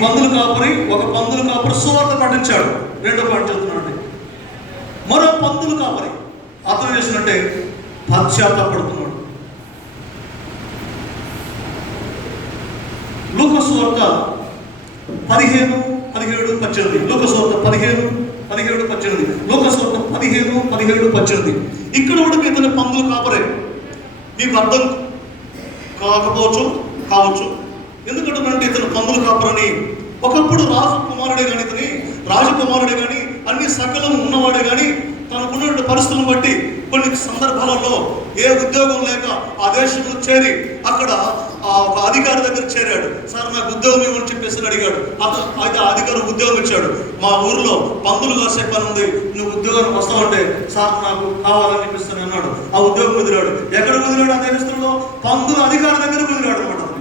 పందులు కాపురి ఒక పందులు కాపురి సువార్త పాటించాడు. రెండో పాట చెప్తున్నాడు మరో పందులు కాపురి అతను చేసినట్టే పశ్చాత్తాపడుతున్నాడు. లోకస్వార్త పదిహేను పదిహేడు పద్దెనిమిది. లోకస్వార్త పదిహేను పదిహేడు పద్దెనిమిది. లోకస్వార్త పదిహేను పదిహేడు పద్దెనిమిది. ఇక్కడ కూడా ఇతను పందులు కాపరే. మీకు అర్థం కాకపోవచ్చు కావచ్చు. ఎందుకంటే ఇతను పందులు కాపురని ఒకప్పుడు రాజు కుమారుడే కానీ ఇతని రాజకుమారుడే కానీ అన్ని సకలం ఉన్నవాడే కానీ తనకున్నటువంటి పరిస్థితులను బట్టి కొన్ని సందర్భాలలో ఏ ఉద్యోగం లేక ఆ దేశంలో చేరి అక్కడ ఆ ఒక అధికారి దగ్గర చేరాడు. సార్ నాకు ఉద్యోగం ఇవ్వని చెప్పేసి అడిగాడు. అతను అయితే ఆ అధికారి ఉద్యోగం ఇచ్చాడు. మా ఊర్లో పందులు కాసే పని ఉంది. నువ్వు ఉద్యోగానికి వస్తావంటే సార్ నాకు కావాలని చెప్పిస్తాను అన్నాడు. ఆ ఉద్యోగం కుదిరాడు ఎక్కడ కుదిరాడు ఆ దేశంలో పందుల అధికారి దగ్గర కుదిరాడు అనమాట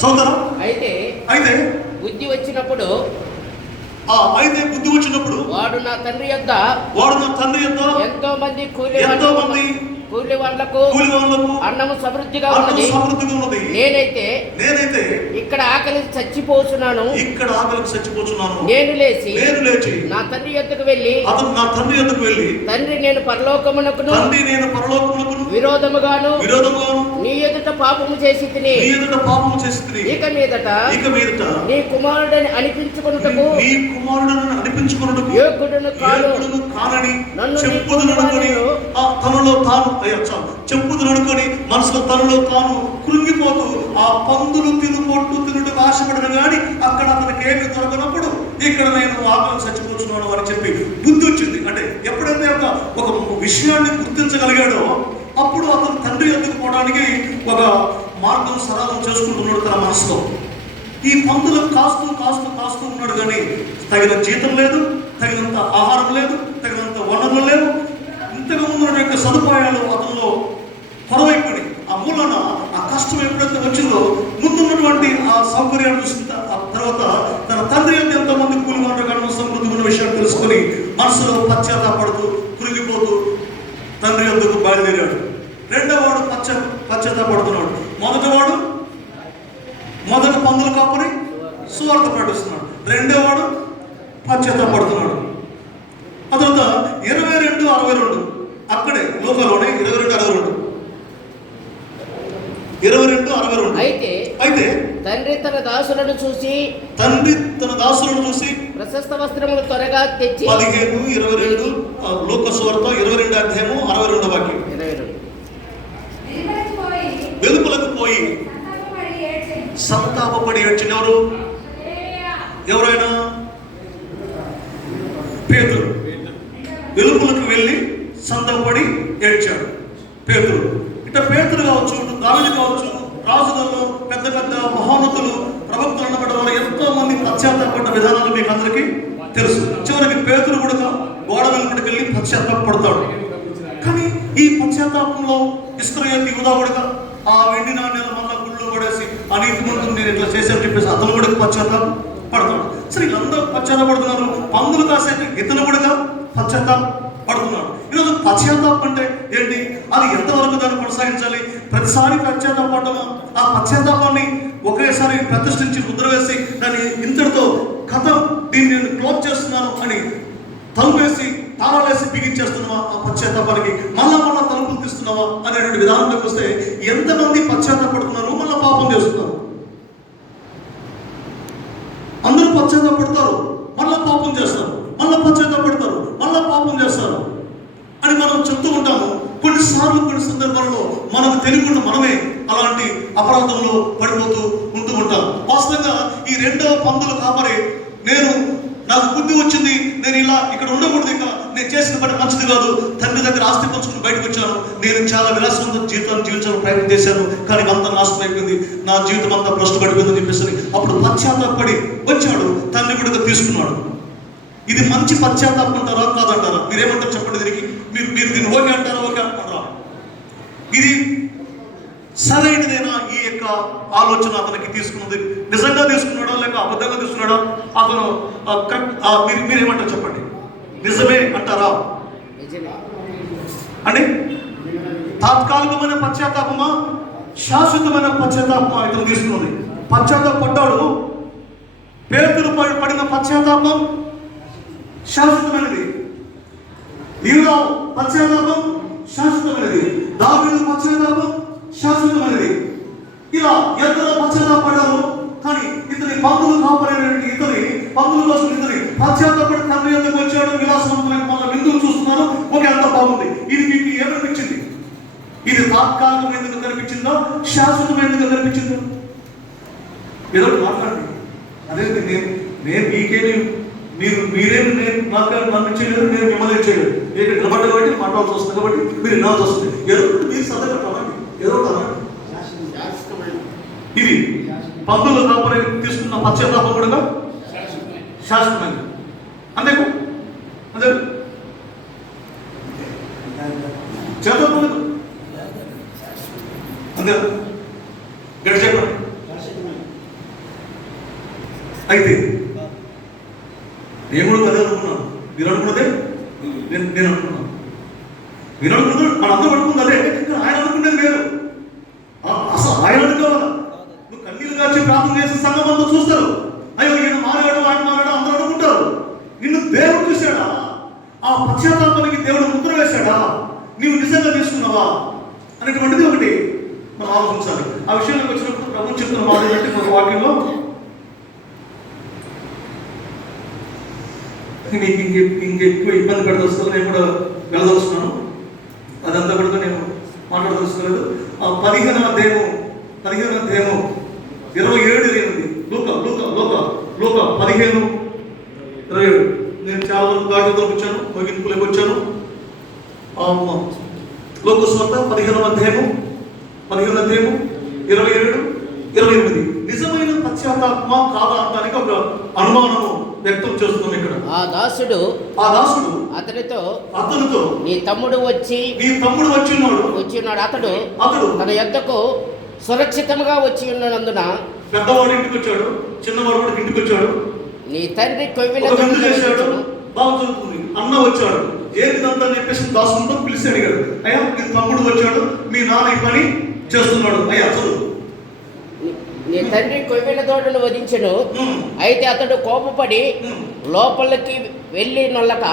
చదువుతారా? అయితే అయితే? బుద్ధి వచ్చినప్పుడు ఆ అయితే బుద్ధి వచ్చినప్పుడు వాడు నా తండ్రి యొద్ద వాడు నా తండ్రి ఎంతో ఎంతో మంది కూలి ఎంతో మంది కూలి వాళ్ళకు కూలి వాళ్ళకు అన్నము సమృద్ధిగా ఉన్నది. సమృద్ధిగా ఉన్నది. నేనైతే నేనైతే ఇక్కడ ఆకలి చచ్చిపోతున్నాను. ఇక్కడ ఆకలికి చచ్చిపోతున్నాను. నేను లేచి నేను లేచి నా తండ్రి యొద్దకు వెళ్ళి అతను నా తండ్రి ఎందుకు వెళ్ళి తండ్రి నేను పరలోకమునకును తండ్రి నేను పరలోకములకు విరోధముగాను విరోధముగాను నీ ఎదుట పాపము చేసి తిని నీ ఎదుట పాపము చేసి తిని ఇక మీదట ఇక మీదట నీ కుమారుడని అనిపించుకున్నటకు నీ కుమారుడను అనిపించుకున్నట్టుకు యోగ్యుడును కాను. కానని నన్ను నీ చెప్పుదును అనుకొని ఆ తనలో తాను అయ్యా చాలు చెప్పుదును మనసులో తనలో తాను కృంగిపోతూ ఆ పందులు తినుకొట్టు తినుడు ఆశపడిన కానీ అక్కడ అతనికి ఏమి దొరకనప్పుడు ఇక్కడ నేను ఆకలి చచ్చిపోతున్నాను అని చెప్పి బుద్ధి వచ్చింది. అంటే ఎప్పుడైతే ఒక ఒక విషయాన్ని గుర్తించగలిగాడో అప్పుడు అతను తండ్రి ఎందుకు పోవడానికి ఒక మార్గం సరళం చేసుకుంటున్నాడు తన మనసులో. ఈ పందులు కాస్తూ కాస్తూ కాస్తూ ఉన్నాడు కానీ తగిన జీతం లేదు తగినంత ఆహారం లేదు తగినంత వనరులు లేవు ఇంతకు ముందు ఉన్న యొక్క సదుపాయాలు అతనిలో పొడవైపోయి ఆ మూలన ఆ కష్టం ఎప్పుడైతే వచ్చిందో ముందున్నటువంటి ఆ సౌకర్యాలు చూసిన ఆ తర్వాత తన తండ్రి అంటే ఎంతోమంది కూలి వాడగలను సమృద్ధి ఉన్న విషయాన్ని తెలుసుకొని మనసులో పశ్చాత్తాపడుతూ కురిగిపోతూ తండ్రి వద్దకు బయలుదేరాడు. రెండవ వాడు పశ్చ పశ్చాత్తాపడుతున్నాడు. మొదటివాడు మొదట పందులు కాపరి సువార్త ప్రకటిస్తున్నాడు. రెండోవాడు పశ్చాత్తాపడుతున్నాడు ఆ తర్వాత ఇరవై రెండు అరవై రెండు లోకలోనే ఇరవై రెండు అరవై రెండు ఇరవై రెండు అరవై రెండు అయితే అయితే తండ్రి తన దాసులను చూసి తండ్రి తన దాసులను చూసి ప్రశస్త వస్త్రములు త్వరగా తెచ్చి పదిహేను ఇరవై రెండు లోక సువార్త ఇరవై రెండు అధ్యాయము అరవై రెండు వాక్యం. వెలుపలికి వెలుపులకు పోయి సంతాపపడి ఏడ్చెను. ఎవరు. ఎవరైనా పేతురు వెలుపులకు వెళ్ళి సంతపడి ఏడ్చాడు పేతురు. ఇట్లా పేతుడు కావచ్చు దావిది కావచ్చు రాజులలో పెద్ద పెద్ద మహోన్నతులు ప్రవక్తలు అనబడ్డ వాళ్ళు ఎంతో మంది పశ్చాత్తాపడ్డ విధానాలు మీకు అందరికీ తెలుసు. చివరికి పేతుడు కూడా గోడ వెలుపటికి వెళ్ళి పశ్చాత్తాపడతాడు కానీ ఈ పశ్చాత్తాపంలో ఇస్త్రయతి యుధా కూడా ఆ వెండి నాణ్యాలు మళ్ళా గుళ్ళు పడేసి ఆ నీతి మంత్రులు నేను ఇట్లా చేశాను చెప్పేసి అతను కూడా పశ్చాత్తాపం పడతాడు. సరే వీళ్ళందరూ పశ్చాత్తాపడుతున్నారు. పందులు కాసే ఇతను కూడా పశ్చాత్తాపం పడుతున్నాడు ఈరోజు పశ్చాత్తాపం అంటే ఏంటి? అది ఎంతవరకు దాన్ని కొనసాగించాలి? ప్రతిసారి పశ్చాత్తాపడము ఆ పశ్చాత్తాపాన్ని ఒకేసారి ప్రతిష్ఠించి ముద్ర వేసి దాన్ని ఇంతటితో కథ దీన్ని నేను క్లోజ్ చేస్తున్నాను అని తలుపు వేసి తాళాలేసి బిగించేస్తున్నావా? ఆ పశ్చాత్తాపానికి మళ్ళా మళ్ళా తలుపులు తీస్తున్నావా? అనేటువంటి విధానంలోకి వస్తే ఎంతమంది పశ్చాత్తాపడుతున్నారు? మళ్ళీ పాపం చేస్తున్నారు. అందరూ పశ్చాత్తాపడతారు. మళ్ళా పాపం చేస్తారు. మళ్ళీ పశ్చాత్తాపడతారు. మళ్ళీ పాపం చేస్తారు. అని మనం చెప్తూ ఉంటాము కొన్నిసార్లు కొన్ని సందర్భాలలో మనకు తెలియకుండా మనమే అలాంటి అపరాధంలో పడిపోతూ ఉంటూ ఉంటాం. వాస్తవంగా ఈ రెండవ పందుల కాపరి నేను నాకు బుద్ధి వచ్చింది నేను ఇలా ఇక్కడ ఉండకూడదు ఇంకా నేను చేసిన పని మంచిది కాదు. తండ్రి దగ్గర ఆస్తి పంచుకుని బయటకు వచ్చాను. నేను చాలా విలాసవంత జీవితాన్ని జీవించాలని ప్రయత్నం చేశాను కానీ అంత నాశనం అయిపోయింది. నా జీవితం అంతా భ్రష్టు పడిపోయిందని చెప్పేసి అప్పుడు పశ్చాత్తాపడి వచ్చాడు. తండ్రి కూడా తీసుకున్నాడు. ఇది మంచి పశ్చాత్తాపం అంటారా? కాదంటారా? మీరేమంటారు చెప్పండి దీనికి మీరు మీరు దీన్ని ఓకే అంటారా ఓకే అంటారా ఇది సరైనదేనా ఈ యొక్క ఆలోచన అతనికి తీసుకున్నది. నిజంగా తీసుకున్నాడా లేక అబద్ధంగా తీసుకున్నాడా? అతను మీరు మీరేమంటారు చెప్పండి. నిజమే అంటారా? అంటే తాత్కాలికమైన పశ్చాత్తాపమా? శాశ్వతమైన పశ్చాత్తాపమా ఇతను తీసుకున్నది. పశ్చాత్తాపడ్డాడు. పడి- పడిన పశ్చాత్తాపం శాశ్వతమైనది. యూదా పశ్చాత్తాపం శాశ్వతమైనది. దావీదు పశ్చాత్తాపం శాశ్వతమైనది. ఇలా ఎందరో పశ్చాత్తాపడ్డారు. కానీ ఇతని పందులు కాపాడేటువంటి ఇతని పందుల కోసం ఇతని పశ్చాత్తాపడి తండ్రి ఎందుకు వచ్చాడు. విలాసవంతులకు మళ్ళీ విందులు చూస్తున్నారు? ఓకే అంత బాగుంది. ఇది మీకు ఏమనిపించింది ఇది తాత్కాలికం ఎందుకు కనిపించిందో? శాశ్వతం ఎందుకు కనిపించిందో? ఏదో మాట్లాడండి. అదే నేను నేను మీకేమి మీరు మీరేమి నేను నాకు నన్ను చేయలేదు నేను మిమ్మల్ని చేయలేదు. నేను నిలబడ్డ కాబట్టి మాట్లాడాల్సి వస్తుంది కాబట్టి మీరు వినాల్సి వస్తుంది. ఏదో మీరు సర్దగట్టాలండి ఏదో ఒకటి ఇది పందులు కాపరి తీసుకున్న పశ్చాత్తాపం కూడా శాశ్వతమైనది. అంతేకు? అంతే. చదువు అంతే. గడి చెప్పండి అయితే నేను కూడా అదే అనుకున్నాను మీరు అనుకున్నదే నేను నేను అనుకున్నాను మీరు అనుకున్నది మన అందరూ అనుకుంది అదే కానీ ఆయన అనుకునేది వేరు ఆ- అసలు ఆయన అనుకోవాలా నువ్వు కన్నీళ్ళు కాచి ప్రార్థన చేసే సంఘం అంతా చూస్తారు అయ్యో ఈయన మారాడు ఆయన మారాడు అందరూ అనుకుంటారు నిన్ను దేవుడు చూశాడా? ఆ పశ్చాత్తాపానికి దేవుడు ముద్ర వేశాడా? నీవు నిజంగా తీసుకున్నావా? అనేటువంటిది ఒకటి మనం ఆలోచించాలి. ఆ విషయంలోకి వచ్చినప్పుడు ప్రభు చెప్తున్న మాట ఏంటంటే ఒక వాక్యంలో నీకు ఇంకే ఇంకెక్కువ ఇబ్బంది పెడదలుస్తుంది నేను కూడా వెళ్ళదలుస్తున్నాను అదంతా కూడా నేను మాట్లాడదలుచుకోలేదు. ఆ పదిహేను అధ్యాయము పదిహేను అధ్యాయము ఇరవై ఏడు ఎనిమిది. లోక లోక లోక లోక పదిహేను ఇరవై ఏడు. వరకు దాటితో వచ్చాను ముగింపులకు వచ్చాను. ఆ, లోక స్వార్థ పదిహేను అధ్యాయము పదిహేను అధ్యాయము ఇరవై ఏడు ఇరవై ఎనిమిది. నిజమైన పశ్చాత్తాత్మ కాదా అనడానికి ఒక అనుమానము వ్యక్తం చేస్తున్నాం ఇక్కడ. ఆ దాసుడు ఆ దాసుడు అతనితో అతనితో నీ తమ్ముడు వచ్చి నీ తమ్ముడు వచ్చినాడు వచ్చి ఉన్నాడు అతడు అతడు తన యొద్దకు సురక్షితంగా వచ్చి ఉన్నందున పెద్దవాడు ఇంటికి వచ్చాడు చిన్నవాడు కూడా ఇంటికి వచ్చాడు. నీ తండ్రి కొవ్విన చేశాడు. బాగా చదువుతుంది అన్న వచ్చాడు. ఏంటిదంతా అని చెప్పేసి దాసుకుంటూ పిలిచి అడిగాడు. అయ్యా మీ తమ్ముడు వచ్చాడు మీ నాన్న ఈ పని చేస్తున్నాడు. అయ్యా చదువు. నీ తండ్రి కొవ్విన తోటను వధించెను అయితే అతడు కోపపడి. లోపలికి వెళ్ళి నొల్లక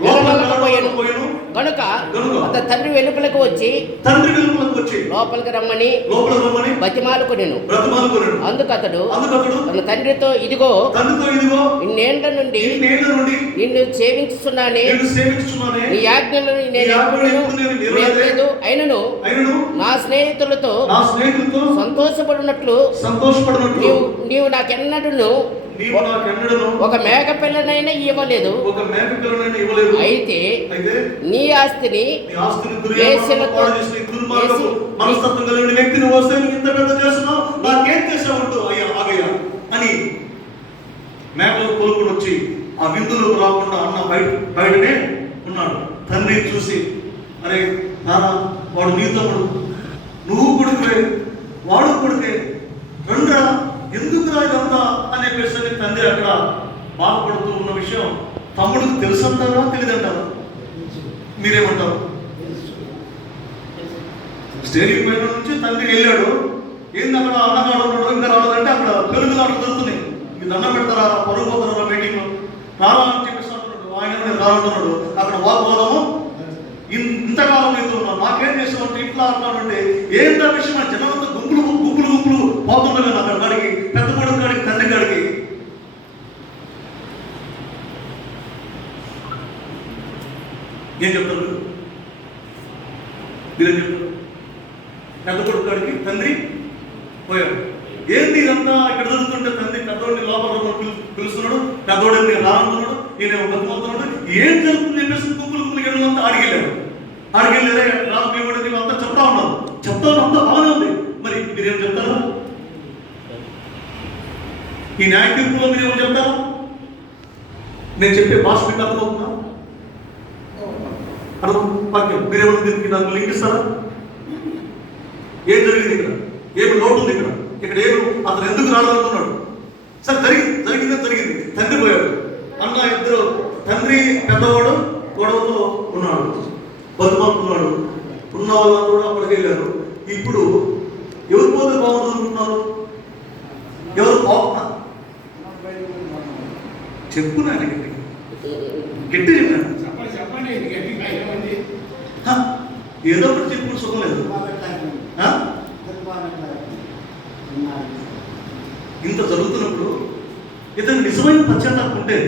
పోయాను. కనుక అతని తండ్రి వెలుపలకు వచ్చి తండ్రి వెలుపలకు వచ్చి లోపలికి రమ్మని లోపల రమ్మని బతిమాలుకొనెను అందుకు అతడు తన తండ్రితో ఇదిగో తండ్రితో ఇదిగో ఇన్నేండ్ల నుండి నిన్ను సేవించుతున్నానే నేను సేవించున్నానే నీ ఆజ్ఞలను నేను. నెరవేర్లేదు అయినను. అయినను. నా స్నేహితులతో నా స్నేహితులతో సంతోషపడినట్లు సంతోషపడినట్లు నీవు నీవు నాకెన్నడూను నీవు నాకు ఎన్నడను ఒక మేక పిల్లనైనా ఇవ్వలేదు. ఒక మేక పిల్లనైనా ఇవ్వలేదు. అయితే నీ ఆస్తిని నీ ఆస్తిని దుర్మార్గపు మనస్తత్వం కలిగిన వ్యక్తిని వస్తే నువ్వు ఇంత పెద్ద చేస్తున్నావు? నాకేం చేసావంటూ అయ్యా ఆగయ్యా అని మేకలు కొలుకుని వచ్చి ఆ విందులకు రాకుండా అన్న బయట బయటనే ఉన్నాడు. తండ్రి చూసి అరే నాన్న వాడు నీ తమ్ముడు. నువ్వు కొడుకువే వాడు కొడుకే. రండ్రా ఎందుకు ఇదంతా? అనే ప్రశ్నని తండ్రి అక్కడ బాధపడుతూ ఉన్న విషయం తమ్ముడికి తెలుసంటారా తెలియదంటారా మీరేమంటారు? స్టేడియం పైన నుంచి తండ్రి వెళ్ళాడు. ఏంది అక్కడ అన్నగాడు ఉన్నాడు ఇంకా రాలేదంటే అక్కడ పెరుగులాట దొరుకుతున్నాయి. మీరు దండం పెడతారా? పరుగు పోతారా? మీటింగ్లో రారా అని చెప్పేసి అంటున్నాడు ఆయన కూడా రానంటున్నాడు అక్కడ వాగ్వాదము ఇన్- ఇంతకాలం నీతో ఉన్నాను నాకేం చేసావు అంటే ఇట్లా అంటానంటే ఏంటా విషయం అని జనంతా గుంపులు గుంపులు గుంపులు పోతుండగా అక్కడ కాడికి పెద్ద కొడుకు కాడికి తండ్రి కాడికి ఏం చెప్తారు? మీరేం చెప్తారు? పెద్ద కొడుకు కాడికి తండ్రి పోయాడు. ఏంది ఇదంతా? ఇక్కడ జరుగుతుంటే తండ్రి పెద్దోడిని లోపల పిలు- పిలుస్తున్నాడు పెద్దోడిని నేను రానున్నాడు నేను బతుకుతున్నాడు ఏం జరుగుతుంది చెప్పేసి కుక్కులు గుంపులు అంతా అడిగెళ్ళాడు. అడిగెళ్ళారే రాజు భీముడు నీవు అంతా చెప్తా ఉన్నావు చెప్తా ఉన్నావు అంతా బాగానే ఉంది. మరి మీరేం చెప్తారా? ఈ న్యాయ తీర్పులో మీరు ఏమని చెప్తారా? నేను చెప్పే భాష మీకు అర్థమవుతుందా? అర్థం వాక్యం మీరేమన్నా దీనికి నాకు లింక్ ఇస్తారా? ఏం జరిగింది ఇక్కడ? ఏమి లోటు ఉంది ఇక్కడ? ఇక్కడ ఏమి అతను ఎందుకు రావాలనుకున్నాడు సరే జరిగింది జరిగిందే జరిగింది. తండ్రి పోయాడు. అన్న ఇద్దరు తండ్రి పెద్దవాడు గొడవతో ఉన్నాడు. బతుకుతున్నాడు. ఉన్న వాళ్ళు కూడా అక్కడికి వెళ్ళారు. ఇప్పుడు ఎవరు పోతే బాగుంటుంది అనుకున్నారు ఎవరు బాగున్నా చెప్పు నాయన గట్టి. గట్టి చెప్పాను చెప్పండి చెప్పండి ఇది గట్టిగా ఏమండి హ, ఏదో ఒకటి చెప్పు సుఖం లేదు? ఇంత జరుగుతున్నప్పుడు ఇతను నిజమైన పశ్చాత్తాపం ఉంటే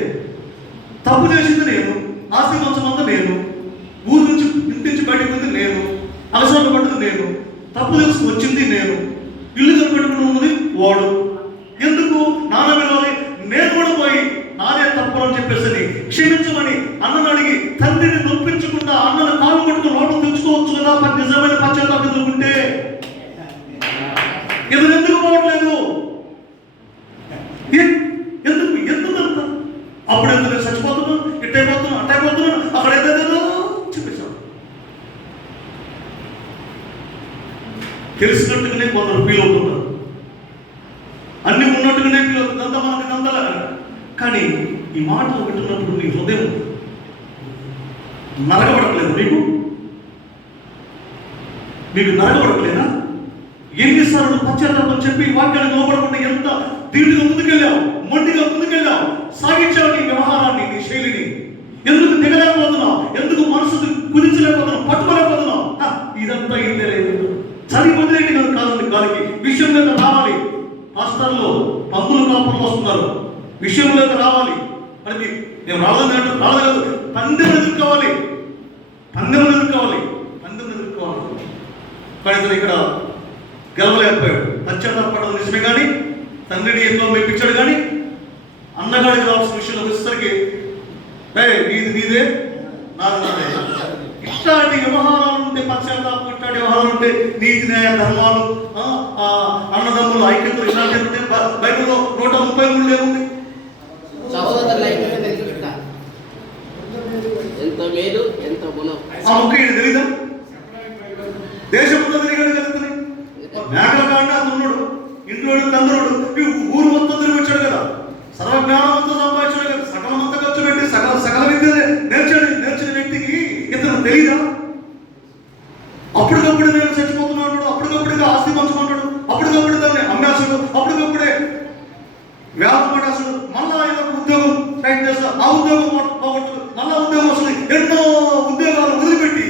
తప్పు చేసింది నేను ఆస్తి మంచమంతా నేను ఊరు నుంచి ఇంటి నుంచి బయటకు పోయింది నేను అలసట పడ్డది నేను తప్పు తెలుసు వచ్చింది నేను ఇల్లు కనిపెట్టుకుని ఉన్నది వాడు ఎందుకు నాన్న పిలవాలి నేను కూడా పోయి నాదే తప్పు అని చెప్పేసి క్షమించమని అన్నను అడిగి తండ్రిని నొప్పించకుండా అన్నను కాలు కొట్టుకుని లోపల తెచ్చుకోవచ్చు కదా మరి నిజమైన పశ్చాత్తాపం ఎదుర్కొంటే ఇతను ఎందుకు పోవట్లేదు ఏ- ఎందుకు ఎందుకు అంత అప్పుడు ఎందుకు నేను చచ్చిపోతున్నాను ఇట్టయిపోతున్నాను అట్టయిపోతున్నాను అక్కడ ఏదేదో చెప్పేశాను తెలిసినట్టుగానే కొందరు ఫీల్ అవుతున్నారు అన్ని ఉన్నట్టుగానే ఫీల్ అవుతుంది. అంత మనకి నందలాగా కానీ ఈ మాటలు వింటున్నప్పుడు నీ హృదయం నరగబడట్లేదు నీకు? మీకు నరగబడట్లేదా ఎన్నిసార్లు పశ్చాత్తాపం చెప్పి వాక్యాన్ని లోపడకుండా ఎంత దీటుగా ముందుకెళ్ళావు? మొండిగా ముందుకెళ్ళావు? సాగించావు నీ వ్యవహారాన్ని నీ శైలిని ఎందుకు దిగలేకపోతున్నావు ఎందుకు మనసు కుదించలేకపోతున్నావు పట్టుకోలేకపోతున్నావు హ, ఇదంతా ఇంతే లేదు చదివి వదిలేండి కాదు కాదండి గాలికి విషయం మీద రావాలి రాష్ట్రాల్లో పందులు కాపులు వస్తున్నారు విషయంలోకి రావాలి. మరి మీ- నేను రాదని రాలేదు పందెం ఎదుర్కోవాలి. పందెం ఎదుర్కోవాలి. పందెం ఎదుర్కోవాలి. కానీ ఇతను ఇక్కడ గెలవలేకపోయాడు. పశ్చాత్తాపడడం నిజమే కానీ తండ్రిని ఎంతో మెప్పించాడు కానీ అన్నగాడికి రావాల్సిన విషయంలో వచ్చేసరికి ఏ నీది నీదే? నాది నాదే. ఇట్లాంటి వ్యవహారాలు ఉంటే పశ్చాత్తాపం ఇట్లాంటి వ్యవహారాలు ఉంటే నీతి న్యాయ ధర్మాలు ఆ, అన్నదమ్ములు ఐక్యతలు ఇలాంటివి ఉంటే బైబిల్లో నూట ముప్పై మూడు ఏముంది? ఎంత మేలు ఎంత గుణం. ఆ ముక్క ఇది తెలియదా? దేశమంతా తిరిగాడు కలుగుతుంది మేకల కాండ అతనుడు ఇంట్లో తండ్రుడు. ఊరు మొత్తం తిరిగి వచ్చాడు కదా. సర్వజ్ఞానం అంతా సంపాదించాడు కదా. సకలం అంతా ఖర్చు పెట్టి సకల సకల విద్య నేర్చాడు. నేర్చిన వ్యక్తికి ఇతను తెలియదా అప్పటికప్పుడు నేను చచ్చిపోతున్నాడు అప్పటికప్పుడుగా ఆస్తి పంచుకుంటాడు. అప్పటికప్పుడు దాన్ని అమ్మేస్తాడు అప్పటికప్పుడే వ్యాపారం పడేస్తాడు మళ్ళా ఏదో ఉద్యోగం ట్రైన్ చేస్తాడు ఆ ఉద్యోగం పోగొట్టు- పోగొట్టు మళ్ళా ఉద్యోగం వస్తుంది ఎన్నో ఉద్యోగాలు వదిలిపెట్టి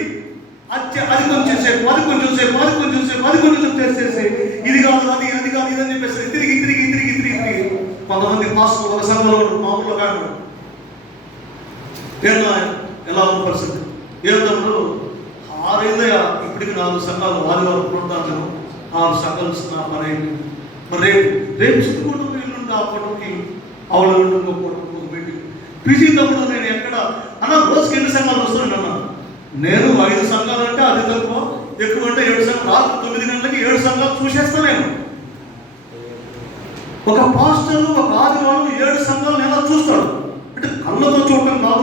అది అది కొంచెం సేపు అది కొంచెం సేపు అది కొంచెం సేపు అది కొంచెం సేపు చేసేసి ఇది కాదు అది అది కాదు ఇది అని చెప్పేసి తిరిగి తిరిగి తిరిగి తిరిగి తిరిగి కొంతమంది పాస్టర్ ఒక సంఘంలో ఉంటారు, మామూలుగా కాదు ఏమన్నా ఎలా ఉన్న పరిస్థితి? ఏమిటప్పుడు ఆరేళ్ళ ఇప్పటికి నాలుగు సంఘాలు ఆదివారం పునరుద్ధానం ఆరు సంఘాలు ఇస్తున్నా పని మరి రేపు రేపు చుట్టుకుంటూ వీళ్ళు ఆ పొట్టకి ఆవుల పెట్టి పీజీ తప్పుడు నేను ఎక్కడ? అన్న రోజుకి ఎన్ని సంఘాలు వస్తున్నాను అన్న? నేను ఐదు సంఘాలు అంటే అది తక్కువ. ఎక్కువ అంటే ఏడు సంఘాలు. రాత్రి తొమ్మిది గంటలకి ఏడు సంఘాలు చూసేస్తాను నేను. ఒక పాస్టర్ ఒక ఆదివారం ఏడు సంఘాలు ఎలా చూస్తాడు? అంటే కళ్ళతో చూడటం కాదు